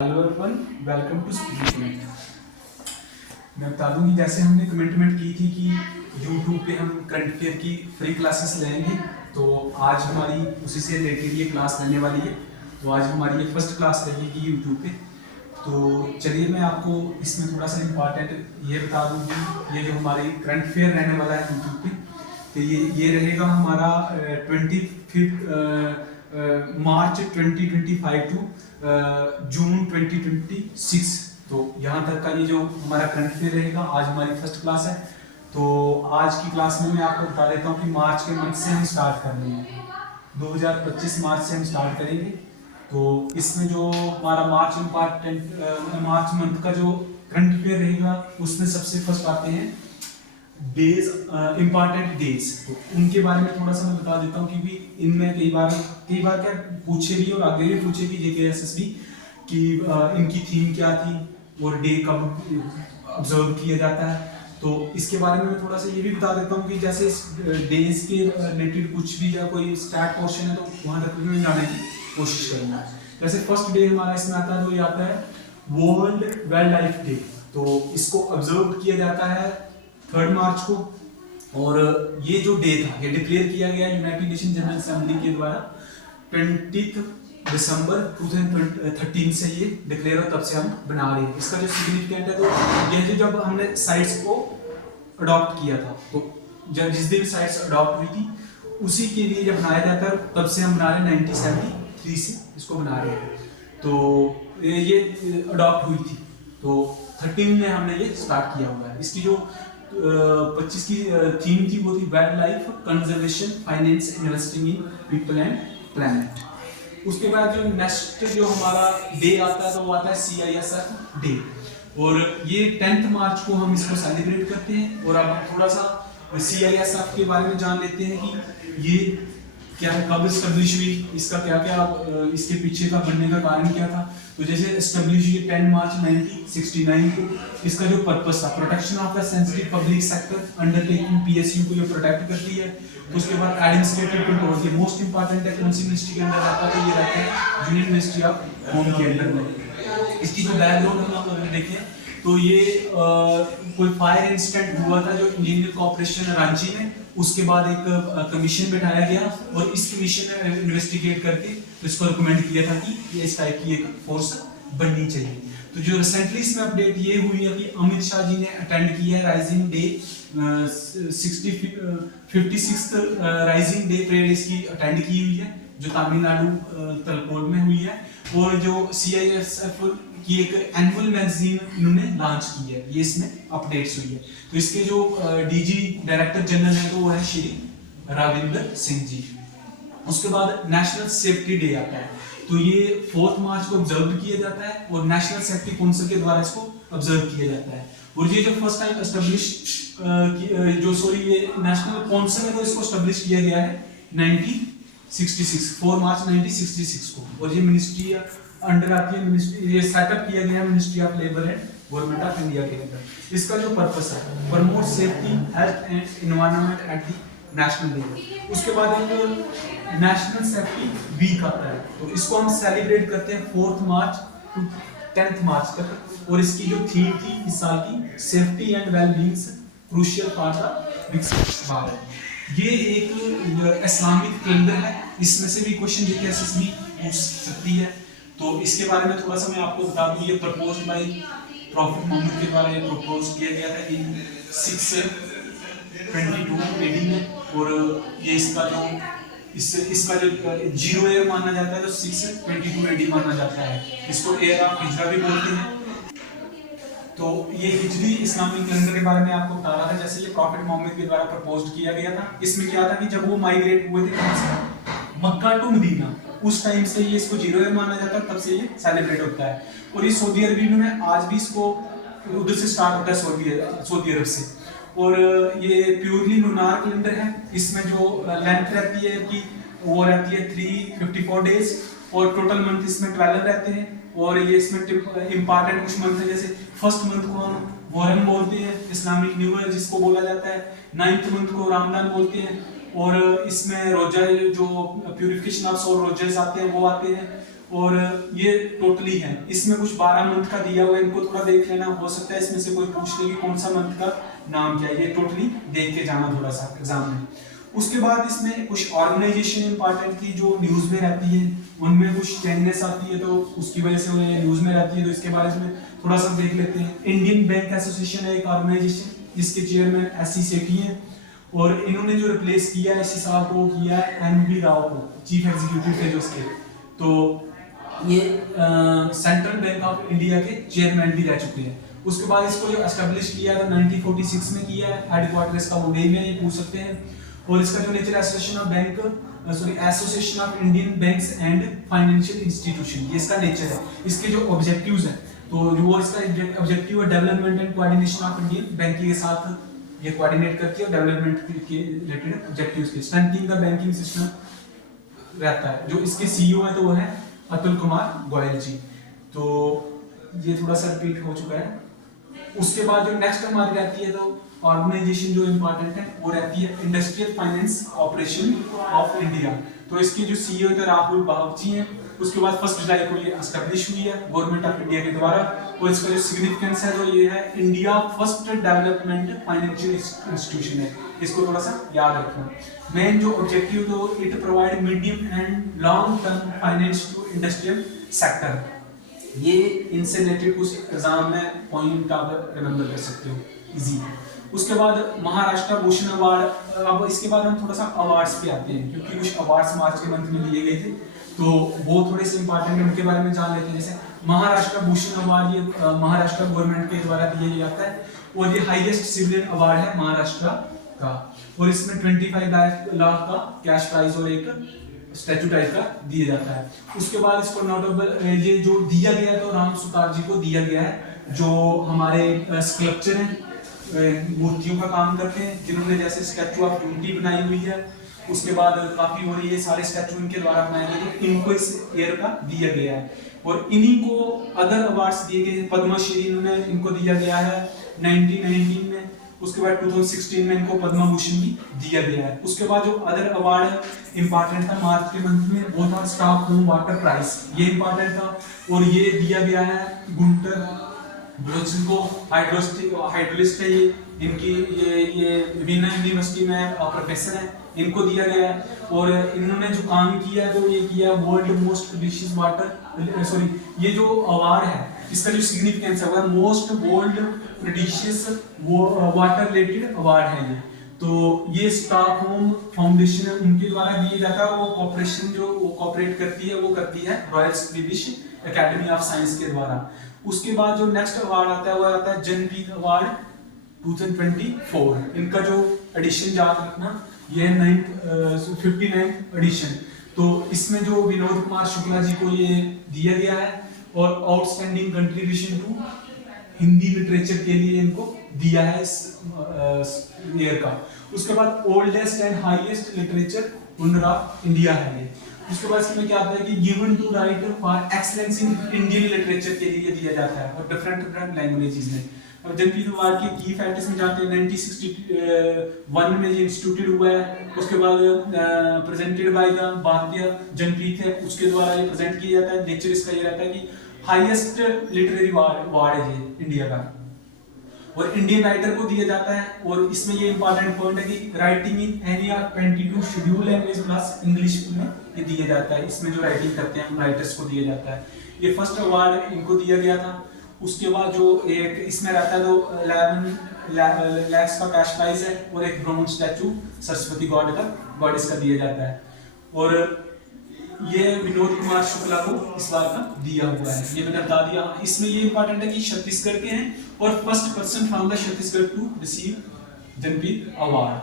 Hello everyone, welcome to speed comment. मैं बता दूं कि जैसे हमने कमिटमेंट की थी कि YouTube पे हम करंट अफेयर की फ्री क्लासेस लेंगे, तो आज हमारी उसी से रिलेटेड ये क्लास रहने वाली है। तो आज हमारी ये फर्स्ट क्लास रहेगी YouTube पे। तो चलिए मैं आपको इसमें थोड़ा सा इम्पॉर्टेंट ये बता दूं कि ये जो हमारी करंट अफेयर रहने वाला है YouTube पे, तो ये रहेगा हमारा 25 मार्च 2025 टू जून 2026। तो यहाँ तक का ये जो हमारा करंट अफेयर रहेगा। आज हमारी फर्स्ट क्लास है, तो आज की क्लास में मैं आपको बता देता हूँ कि मार्च के मंथ से हम स्टार्ट कर रहे हैं। 2025 मार्च से हम स्टार्ट करेंगे। तो इसमें जो हमारा मार्च मंथ का जो करंट अफेयर रहेगा, उसमें सबसे फर्स्ट आते हैं डेज, इम्पॉर्टेंट डेज। तो उनके बारे में थोड़ा सा मैं बता देता हूँ, क्योंकि इनमें कई बार क्या पूछे भी और आगे भी पूछे भी JKSSB कि इनकी थीम क्या थी और डे कब ऑब्जर्व किया जाता है। तो इसके बारे में मैं थोड़ा सा ये भी बता देता हूँ कि जैसे डेज के रिलेटेड कुछ भी या कोई स्टार्ट पोर्शन है तो वहाँ तक भी मैं जाने की कोशिश करूँगा। जैसे फर्स्ट डे हमारा इसमें आता है, तो ये आता है वर्ल्ड वाइल्ड लाइफ डे। तो इसको ऑब्जर्व किया जाता है 3 मार्च को। और ये जो डे था ये डिक्लेयर किया गया यूनाइटेड नेशन जनरल असेंबली के द्वारा 20 दिसंबर 2013 से ये डिक्लेयर हो, तब से हम बना रहे हैं। इसका जो सिग्निफिकेंट है, तो ये जब हमने साइट्स को अडॉप्ट किया था, तो जब जिस दिन साइट्स अडॉप्ट हुई थी उसी के लिए जब बनाया जाता है, तब से हम बना रहे हैं। 1973 से इसको बना रहे हैं। तो ये अडॉप्ट हुई थी, तो 13 में हमने ये स्टार्ट किया हुआ है। इसकी जो 25 की थीम थी वो थी wild life conservation, finance, investing in people and planet. उसके बाद जो नेक्स्ट जो हमारा डे आता है, तो वो आता है CISF डे। और ये 10 मार्च को हम इसको सेलिब्रेट करते हैं। और अब हम थोड़ा सा CISF के बारे में जान लेते हैं कि ये क्या, कब एस्टेब्लिश हुई, इसका क्या क्या इसके पीछे का बनने का कारण क्या था। तो जैसे एस्टेब्लिश हुई 10 मार्च 1969 को। इसका जो पर्पस था, protection of the sensitive public sector undertaking, PSU को ये प्रोटेक्ट करती है। तो उसके बाद एडमिनिस्ट्रेटिव कंट्रोल, ये मोस्ट इंपॉर्टेंट है, कौन सी मिनिस्ट्री के अंदर आता है, तो ये रहता है यूनियन मिनिस्ट्री ऑफ होम के अंडर में। इसकी जो बैकग्राउंड हम अगर देखें, तो ये कोई फायर इंसिडेंट हुआ था जो इंजीनियर कॉर्पोरेशन रांची में। उसके बाद एक कमीशन बैठाया गया और इस कमीशन ने इन्वेस्टिगेट करके इसको रिकमेंड किया था कि ये इस टाइप की एक फोर्स बननी चाहिए। तो जो रिसेंटली इसमें अपडेट ये हुई है कि अमित शाह जी ने अटेंड किया है rising day 56th rising day parade इसकी अटेंड की हुई है, जो तमिलनाडु तलकोट में हुई है। और जो CISF की एक एनुअल मैगजीन इन्होंने लॉन्च की है, ये इसमें अपडेट्स हुई है। तो इसके जो DG डायरेक्टर जनरल है, तो वो है श्री रविंदर सिंह जी। उसके बाद नेशनल सेफ्टी डे आता है, तो ये 4 मार्च को ऑब्जर्व किया जाता है और नेशनल सेफ्टी काउंसिल के द्वारा इसको ऑब्जर्व किया जाता है। और ये जो फर्स्ट टाइम एस्टेब्लिश ये नेशनल काउंसिल है, तो इसको एस्टेब्लिश किया गया है 1966, 4 मार्च 1966 को। और ये मिनिस्ट्री अंडर आती है, मिनिस्ट्री ये सेटअप किया गया है ministry of labour and government of India के अंदर। इसका जो पर्पस है, promote safety, health and environment at the national level. उसके बाद एक नेशनल सेफ्टी वीक आता है, तो इसको हम सेलिब्रेट करते हैं 4 मार्च टू 10 मार्च तक। और इसकी जो थीम थी इस साल की, safety and wellbeings crucial for the Viksit Bharat. ये एक इस्लामिक कैलेंडर है, इसमें से भी क्वेश्चन JKSSB पूछ सकती है। तो इसके बारे में थोड़ा सा मैं आपको बता दूं, ये प्रपोज्ड बाय प्रॉफिट मोहम्मद के द्वारा ये प्रपोज किया गया था कि 622 AD में। और ये इसका जो जीरो ईयर माना जाता है, तो 622 AD माना जाता है। इसको ईयर ऑफ हिजरा भी बोलते हैं। तो ये हिजरी इस्लामिक कैलेंडर के बारे में आपको बता रहा था। जैसे ये प्रॉफिट मोहम्मद के द्वारा प्रपोज किया गया था। इसमें क्या था कि जब वो माइग्रेट हुए थे कहाँ से, मक्का टू मदीना, उस टाइम से ये इसको जीरो ईयर माना जाता है, तब से ये सेलिब्रेट होता है। और ये सऊदी अरब में आज भी इसको उधर से स्टार्ट होता है, सऊदी अरब से। और ये प्योरली लूनार कैलेंडर है। इसमें जो लेंथ रहती है कि वो रहती है 354 डेज और टोटल मंथ इसमें 12 रहते हैं। और ये इसमें इंपॉर्टेंट कुछ मंथ है, जैसे फर्स्ट मंथ को हम मुहर्रम बोलते हैं, इस्लामिक न्यू ईयर जिसको बोला जाता है। 9th मंथ को रमजान बोलते हैं। और इसमें रोजा जो प्यूरिफिकेशन ऑफ सोल रोजेस आते हैं वो आते हैं। और ये टोटली है, इसमें कुछ 12 मंथ का दिया हुआ है, इनको थोड़ा देख लेना, हो सकता है इसमें से कोई पूछ ले कि कौन सा मंथ का नाम क्या है, ये टोटली देख के जाना थोड़ा सा एग्जाम में। उसके बाद इसमें कुछ ऑर्गेनाइजेशन इंपॉर्टेंट की जो न्यूज में रहती है, उनमें कुछ चेंजेस आती है तो उसकी वजह से उन्हें न्यूज में रहती है, तो इसके बारे में थोड़ा सा देख लेते हैं। इंडियन बैंक एसोसिएशन है एक ऑर्गेनाइजेशन, जिसके चेयरमैन एस.सी. सेठी हैं, और इन्होंने जो रिप्लेस किया है इसी साल को किया है एन.बी. राव को, चीफ एग्जीक्यूटिव थे जो उसके। तो ये सेंट्रल बैंक ऑफ इंडिया के चेयरमैन भी रह चुके हैं। उसके बाद इसको जो एस्टेब्लिश किया था 1946 में किया है, हेडक्वार्टर इसका मुंबई में, ये पूछ सकते हैं। और इसका जो nature association of bank association of Indian banks and financial institution, ये इसका नेचर है। इसके जो ऑब्जेक्टिव्स हैं, तो जो इसका ऑब्जेक्टिव है development and coordination of Indian banking के साथ ये कोऑर्डिनेट करती है, डेवलपमेंट के रिलेटेड ऑब्जेक्टिव्स के स्ट्रेंथनिंग द बैंकिंग सिस्टम रहता है। जो इसके सीईओ है तो वो है अतुल कुमार गोयल जी। तो ये थोड़ा सा रिपीट हो चुका है। उसके बाद जो नेक्स्ट हमारी रहती है तो ऑर्गेनाइजेशन जो इंपॉर्टेंट है वो रहती है industrial finance corporation of India. तो इसके जो सीईओ थे राहुल बागची हैं। उसके बाद 1 जुलाई को ये एस्टैब्लिश हुई है गवर्नमेंट ऑफ इंडिया के द्वारा। और इसका जो सिग्निफिकेंस है तो ये है India first development financial institution है, इसको थोड़ा सा याद रखना। मेन जो ऑब्जेक्टिव तो it provide medium and long term finance to industrial sector. ये इनसे रिलेटेड कुछ एग्जाम में पॉइंट आप रिमेंबर कर सकते हो इजी। उसके बाद महाराष्ट्र भूषण अवार्ड। अब इसके बाद हम थोड़ा सा अवार्ड्स पे आते हैं, क्योंकि कुछ अवार्ड्स मार्च के मंथ में दिए गए थे तो वो थोड़े से इंपॉर्टेंट है, उनके बारे में जान लेते हैं। जैसे महाराष्ट्र भूषण अवार्ड ये महाराष्ट्र गवर्नमेंट के द्वारा दिया जाता है और ये हाईएस्ट सिविलियन अवार्ड है महाराष्ट्र का। और इसमें 25 लाख का कैश प्राइज और एक स्टैचू टाइप का दिया जाता है। उसके बाद इसको नोटेबल ये जो दिया गया है तो राम सुतार जी को दिया गया है, जो हमारे स्कल्पचर हैं, मूर्तियों का काम करते हैं, जिन्होंने जैसे स्टैचू ऑफ यूनिटी बनाई हुई है। उसके बाद काफी हो रही है, सारे स्टैचू इनके द्वारा बनाए गए, तो इनको इस ईयर का दिया गया है। और इन्हीं को अदर अवार्ड्स दिए गए, पद्मश्री इन्होंने इनको दिया गया है 1919 में। उसके बाद 2016 में इनको पद्म भूषण भी दिया गया है। उसके बाद जो अदर अवार्ड इंपॉर्टेंट था मार्च के मंथ में वो था स्टॉकहोम वाटर प्राइज, ये इंपॉर्टेंट था। और ये दिया गया है गुंटर ब्रोचिन को, हाइड्रोलिस्ट है ये, इनकी ये वियना यूनिवर्सिटी में प्रोफेसर है, इनको दिया गया है। और इन्होंने जो काम किया है तो ये किया world most precious water, sorry ये जो अवार्ड है इसका जो सिग्निफिकेंस है वो most world precious water related award है ये। तो ये स्टॉकहोम फाउंडेशन है उनके द्वारा दिया जाता है। वो कॉर्पोरेशन जो वो कॉर्पोरेट करती है वो करती है royal Swedish academy of science के द्वारा। उसके बाद जो नेक्स्ट अवार्ड आता है वो आता है जनपीत अवार्ड 2024। इनका जो एडिशन याद रखना ये 59th एडिशन। तो इसमें जो विनोद कुमार शुक्ला जी को ये दिया गया है और outstanding contribution to Hindi literature के लिए इनको दिया है इस ईयर का। उसके बाद oldest and highest literature honour of India है ये। उसके बाद इसमें क्या आता है कि given to writer for excellence in Indian literature के लिए दिया जाता है और डिफरेंट लैंग्वेजेस में। अब जनपीत अवार्ड के की फैक्टर्स में जाते हैं 1961 में ये इंस्टीट्यूटेड हुआ है। उसके बाद प्रेजेंटेड बाय द भारतीय जनपीत है, उसके द्वारा ये प्रेजेंट किया जाता है। नेचर इसका ये रहता है कि हाईएस्ट लिटरेरी अवार्ड है ये इंडिया का और इंडियन राइटर को दिया जाता है। और इसमें ये इंपॉर्टेंट पॉइंट है कि writing in any of 22 schedule language plus English में ये दिया जाता है। इसमें जो राइटिंग करते हैं उन राइटर्स को दिया जाता है। ये फर्स्ट अवार्ड इनको दिया गया था। उसके बाद जो एक इसमें रहता है तो 11 लाख का कैश प्राइज है और एक ब्रोंज स्टैचू सरस्वती गॉडेस का दिया जाता है। और ये विनोद कुमार शुक्ला को इस बार का दिया हुआ है, ये मैंने बता दिया। इसमें ये इंपॉर्टेंट है कि छत्तीसगढ़ के हैं और first person from the Chhattisgarh to receive Jnanpith award.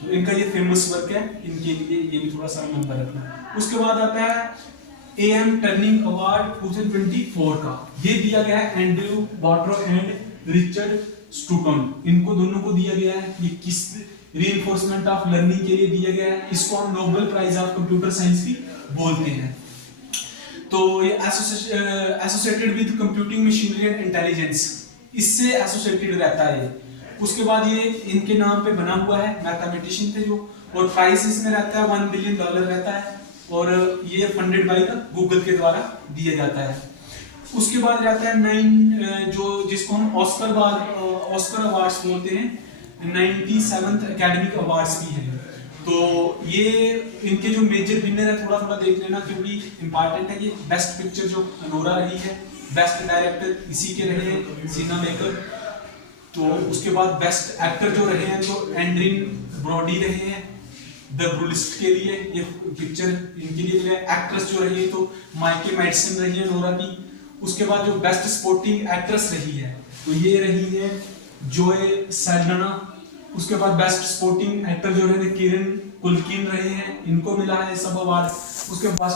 तो इनका ये फेमस वर्क है, इनके लिए ये भी थोड़ा सा नंबर रखना। उसके बाद आता है AM टर्निंग अवार्ड 2024 का, ये दिया गया है एंड्रयू बॉट्रो एंड रिचर्ड स्टूटन, इनको दोनों को दिया गया है। ये किस रीइंफोर्समेंट ऑफ लर्निंग के लिए दिया गया है। इसको हम Nobel prize of computer science भी बोलते हैं। तो ये associated with computing machinery and intelligence, इससे एसोसिएटेड रहता है ये। उसके बाद ये इनके नाम पे बना हुआ है, मैथमेटिशियन थे जो, और प्राइस इसमें रहता है $1 बिलियन रहता है। और ये फंडेड बाय द गूगल के द्वारा दिया जाता है। उसके बाद रहता है 9 जो जिसको हम ऑस्कर अवार्ड्स बोलते हैं, 97th एकेडमिक अवार्ड्स भी हैं। तो ये इनके जो मेजर विनर है थोड़ा थोड़ा देख लेना क्योंकि इंपॉर्टेंट है। ये बेस्ट पिक्चर जो अनोरा रही है, बेस्ट डायरेक्टर इसी के रहे हैं सीना मेकर। तो उसके बाद बेस्ट एक्टर जो रहे हैं तो एंड्रिन ब्रॉडी रहे हैं द ब्रूलिस्ट के लिए, ये पिक्चर इनके लिए। एक्ट्रेस जो रही है तो माइके मैडिसन रही है नोरा की। उसके बाद जो बेस्ट सपोर्टिंग एक्ट्रेस रही है तो ये रही है जोए सैल्डना। उसके बाद बेस्ट सपोर्टिंग एक्टर जो रहे किरण कुलकिन रहे हैं, इनको मिला है सब अवार्ड। उसके बाद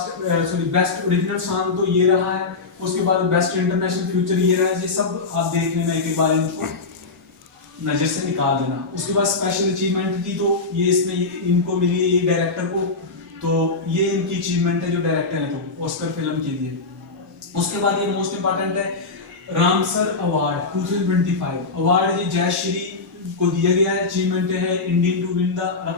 बेस्ट ओरिजिनल सॉन्ग तो ये रहा है। उसके बाद बेस्ट इंटरनेशनल फ्यूचर ये रहा है। ये सब आप देख लेना एक बार, इनको नजर से निकाल देना। उसके बाद स्पेशल अचीवमेंट थी तो ये इसमें इनको मिली है ये डायरेक्टर को, तो ये इनकी अचीवमेंट है जो डायरेक्टर है तो ऑस्कर फिल्म के लिए। उसके बाद ये मोस्ट इंपॉर्टेंट है रामसर अवार्ड 2025 अवार्ड, ये जयश्री को दिया गया है। अचीवमेंट है Indian to win the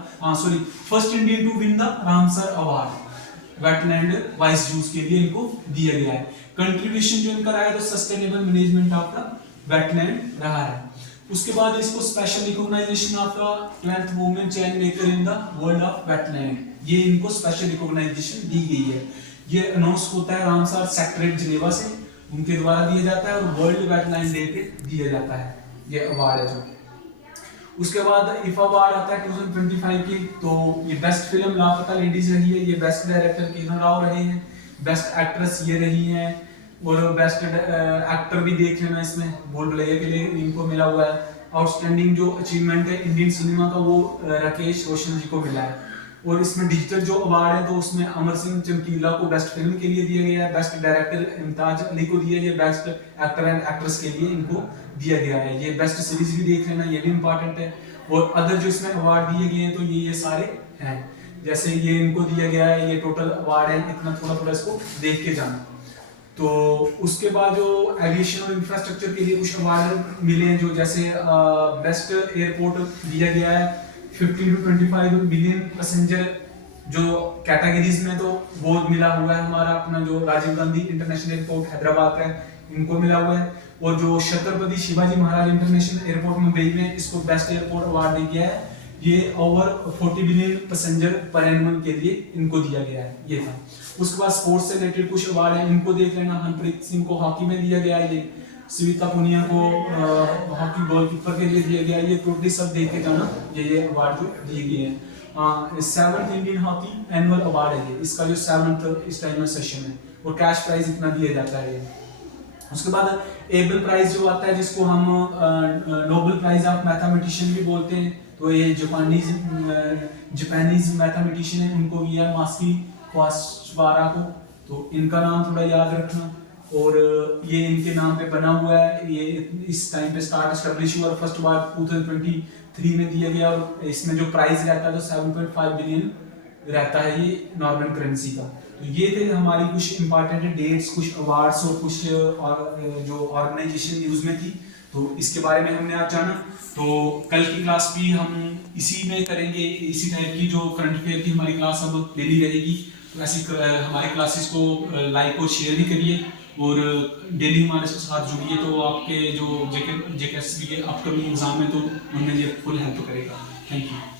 first Indian to win the Ramsar award wetland wise use के लिए इनको दिया गया है। कंट्रीब्यूशन जो इनका रहा है तो sustainable management of the wetland रहा है। उसके बाद इसको special recognition of the 12th women change maker in the world of wetland, ये इनको स्पेशल रिकॉग्नाइजेशन दी गई है। ये अनाउंस होता है रामसर सेक्रेटरीट जिनेवा से, उनके द्वारा दिया जाता है और वर्ल्ड वेटलैंड डे पे दिया जाता है ये अवार्ड है जो। उसके बाद इफ अवार्ड आता है 2025 की, तो ये बेस्ट फिल्म लापता लेडीज रही है, ये बेस्ट डायरेक्टर किरण राव रहे हैं, बेस्ट एक्ट्रेस ये रही हैं और बेस्ट एक्टर भी देख लेना इसमें बोल्ड प्लेयर के लिए इनको मिला हुआ है। आउटस्टैंडिंग जो अचीवमेंट है इंडियन सिनेमा का वो राकेश रोशन जी को मिला है। और इसमें डिजिटल जो अवार्ड है तो उसमें अमर सिंह चमकीला को बेस्ट फिल्म के लिए दिया गया है, बेस्ट डायरेक्टर इम्तियाज अली को दिया गया, बेस्ट एक्टर एंड एक्ट्रेस के लिए इनको दिया गया है। ये बेस्ट सीरीज भी देख लेना, ये भी इंपॉर्टेंट है। और अदर जो इसमें अवार्ड दिए गए हैं तो ये सारे हैं, जैसे ये इनको दिया गया है, ये टोटल अवार्ड है, इतना थोड़ा थोड़ा इसको देख के जाना। तो उसके बाद जो एविएशन और इंफ्रास्ट्रक्चर के लिए कुछ अवार्ड मिले हैं, जो जैसे बेस्ट एयरपोर्ट दिया गया है 15 to 25 मिलियन पैसेंजर जो कैटेगरीज में, तो वो मिला हुआ है हमारा अपना जो राजीव गांधी इंटरनेशनल एयरपोर्ट हैदराबाद का है, इनको मिला हुआ है। और जो छत्रपति शिवाजी महाराज इंटरनेशनल एयरपोर्ट मुंबई में, इसको बेस्ट एयरपोर्ट अवार्ड दिया गया है। ये ओवर 40 बिलियन पैसेंजर पर एनुअल के लिए इनको दिया गया है, ये था। उसके बाद स्पोर्ट्स से रिलेटेड कुछ अवार्ड है, इनको देख लेना। हरप्रीत सिंह को हॉकी में दिया गया है, ये सविता पुनिया को हॉकी गोलकीपर के लिए दिया गया है, ये टोटली सब देख के जाना ये अवार्ड जो दिए गए हैं। 7th Indian hockey annual award है ये, इसका जो 7th इस टाइम में सेशन है और कैश प्राइज इतना दिया जाता है ये। उसके बाद एबल प्राइज जो आता है जिसको हम नोबेल प्राइज ऑफ मैथमेटिशियन भी बोलते हैं, तो ये जापानीज मैथमेटिशियन है, उनको भी है मास्की क्वास्वारा को, तो इनका नाम थोड़ा याद रखना। और ये इनके नाम पे बना हुआ है, ये इस टाइम पे स्टार्ट एस्टैब्लिश हुआ, फर्स्ट बार 2023 में दिया गया और इसमें जो प्राइस रहता है तो 7.5 बिलियन रहता है ये नॉर्मल करेंसी का। तो ये थे हमारी कुछ इंपॉर्टेंट डेट्स, कुछ अवार्ड्स और कुछ जो ऑर्गेनाइजेशन न्यूज़ में थी, तो इसके बारे में हमने आज जाना। तो कल की क्लास भी हम इसी में करेंगे, इसी टाइप की जो करंट अफेयर की हमारी क्लास अब डेली रहेगी। तो ऐसी हमारे क्लासेस को लाइक और शेयर भी करिए और डेली हमारे साथ जुड़िए, तो आपके जो जेकेएसएसबी के अपकमिंग एग्जाम में तो उनमें ये फुल हेल्प करेगा। Thank you.